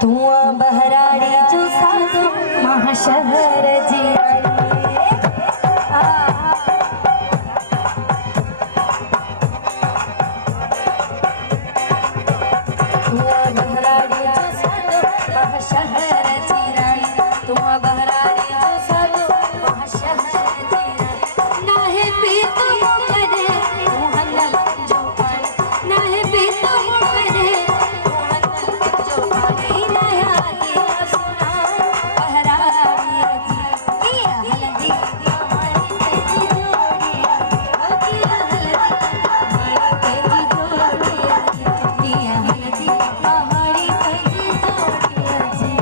धुआं बहराड़ी जो साधो महाशहर जी धुआं बहराड़ी जो साधो महाशहर जी रानी धुआं बहराड़ी जो साधो महाशहर जी रानी ना है पीतो करे मोहनल जो पानी ना है पीतो करे मोहनल जो पानी ना याद सुना बहराड़ी जी किया हल्दी हमारी तेरी जोड़ी हो किया हल्दी हमारी तेरी जोड़ी किया हल्दी हमारी तेरी जोड़ी जी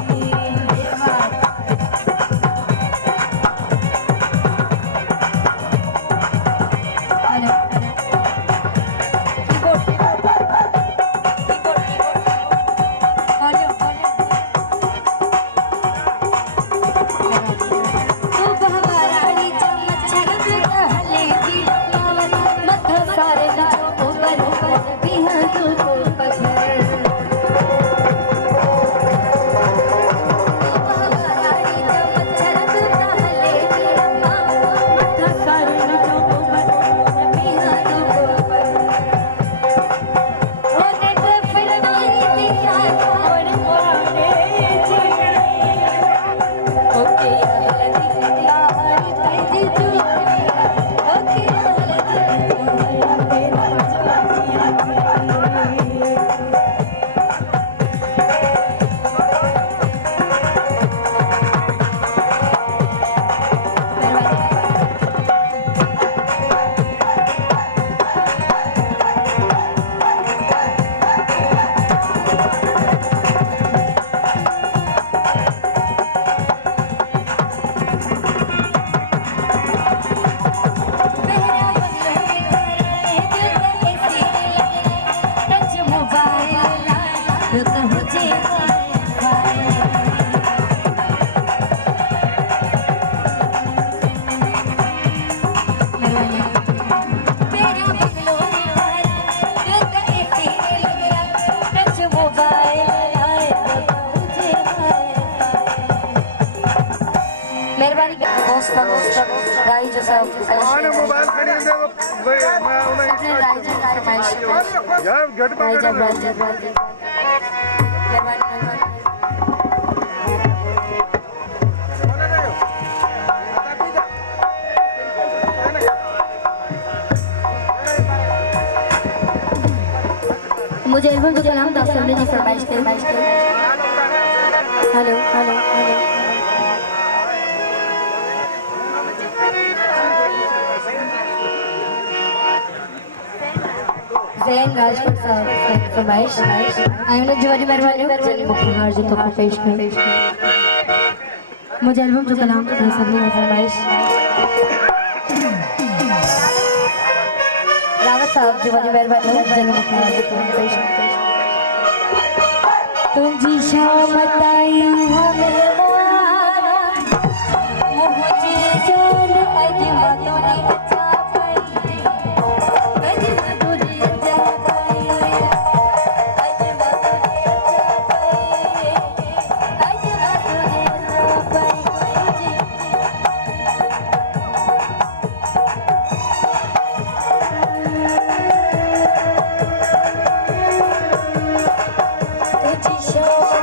मेहरबानी राई जो साहब मोबाइल खरीदे यार घट मुझे एल्बम तो कलाम दास सामने जी फरमाइश थे hello hello hello Jain Rajput साहब फरमाइश आइए जवानी मेहरबानी मुख्तार जी तो पेश में मुझे एल्बम जो कलाम दास सामने फरमाइश रावत साहब जवानी मेहरबानी जन मुख्तार जी तो पेश तुझी शाम बताई हमें मुझे जान अजमा तो नहीं अच्छा पाई अजमा तुझे अच्छा पाई अजमा तुझे अच्छा पाई अजमा तुझे अच्छा पाई तुझी शाम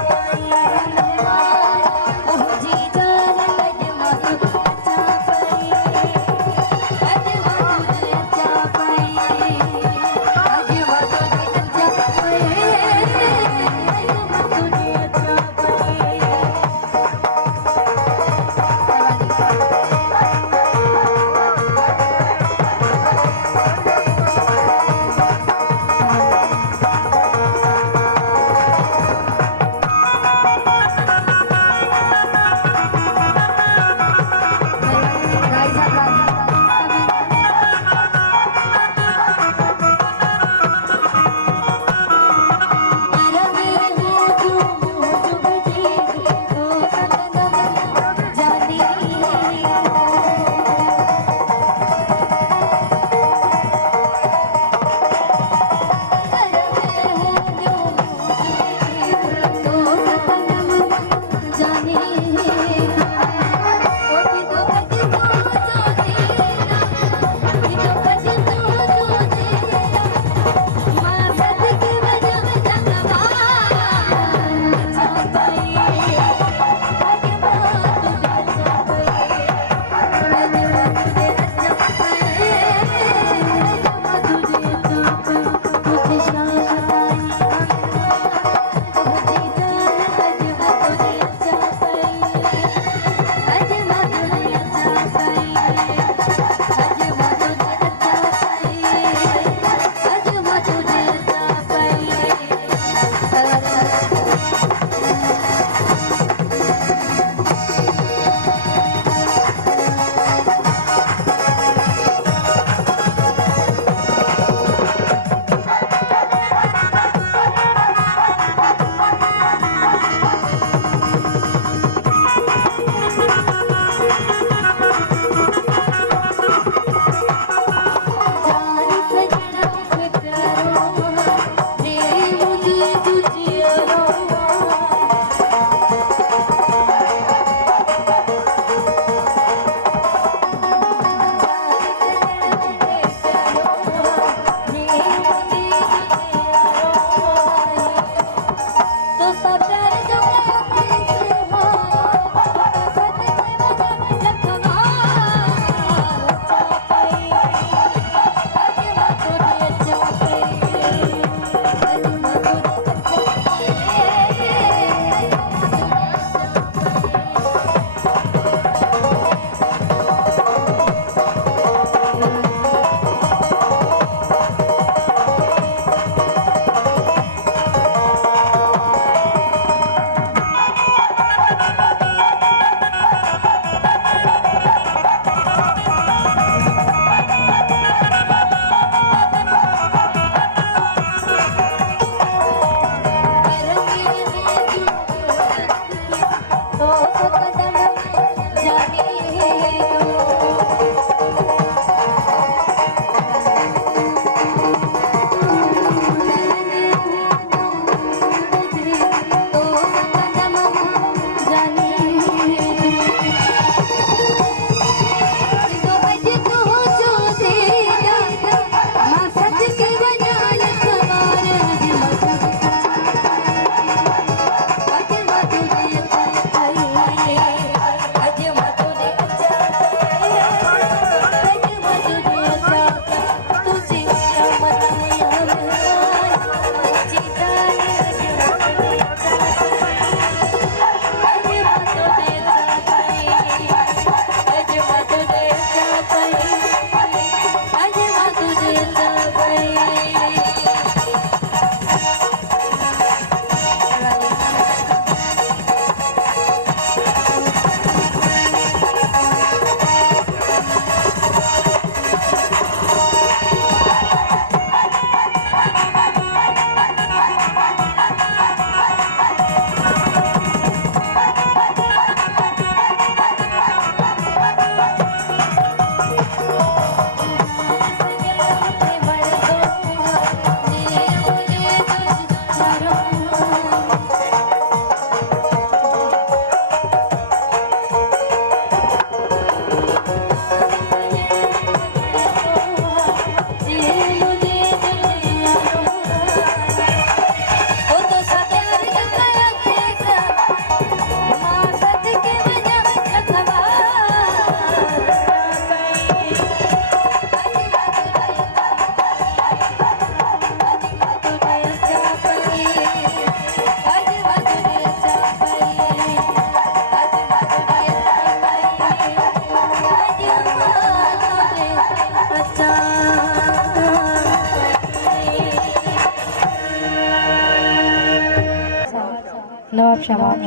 शाबाश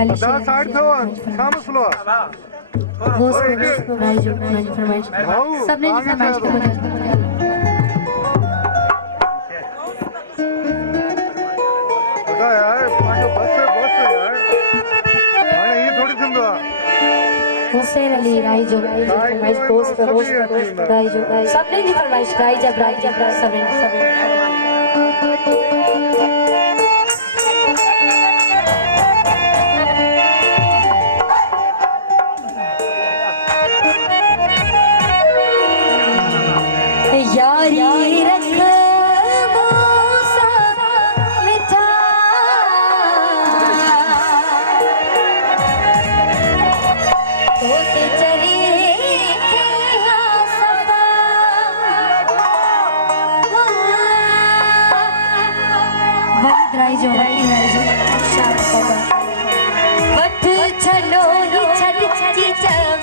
अली दा साइड थो शाम स्लो फरमाइश सबने जी फरमाइश की पता यार पांचो बस यार हाणे ये थोड़ी थींदो आहे हुसैन अली राई जो फरमाइश पोस्ट राई जो सबने जी फरमाइश राई जब सबने यारी रख मूसा मिठा होते चले सफा वही राई जो वठ छलो ही छल छली चम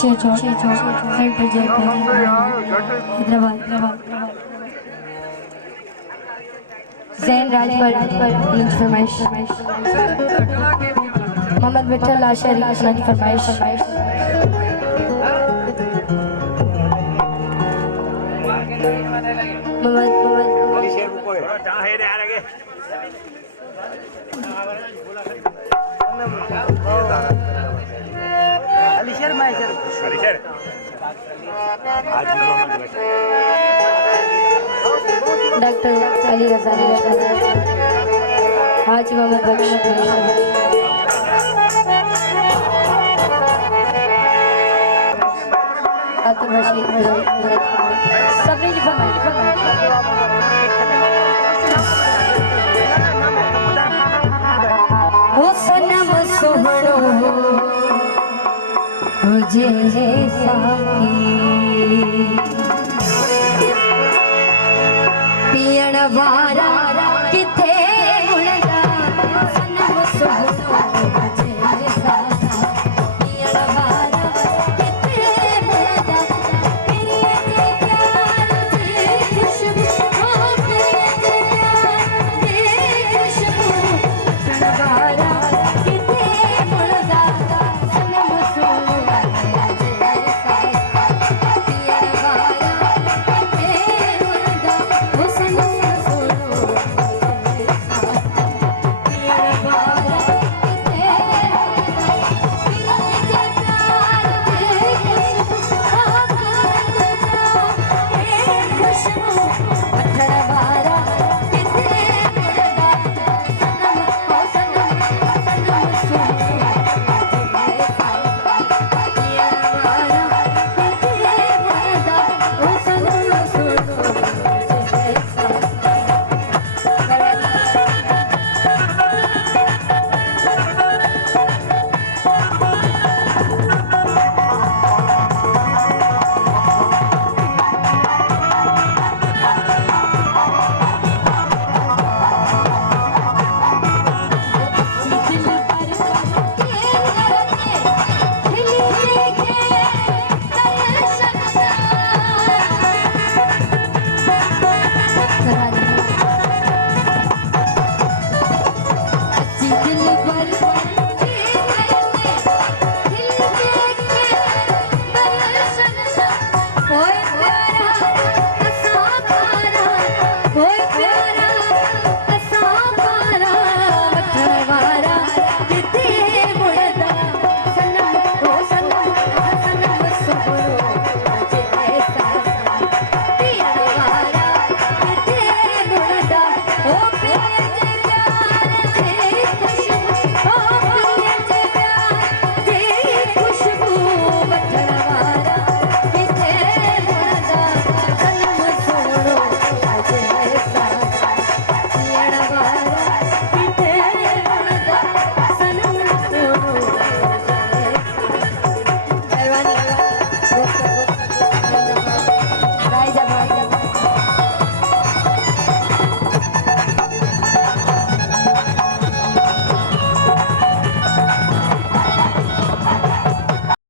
चौक सेंटर जयपुर हमसे यार झट हैदराबाद जैन राजभर उनकी फरमाइश मोहम्मद विठल आशरी उनकी फरमाइश डॉक्टर अली रजा हाजी मोहम्मद बख्श अतुल रशीद सबने की फरमाइश हो सनम सोहणो तुझे साथी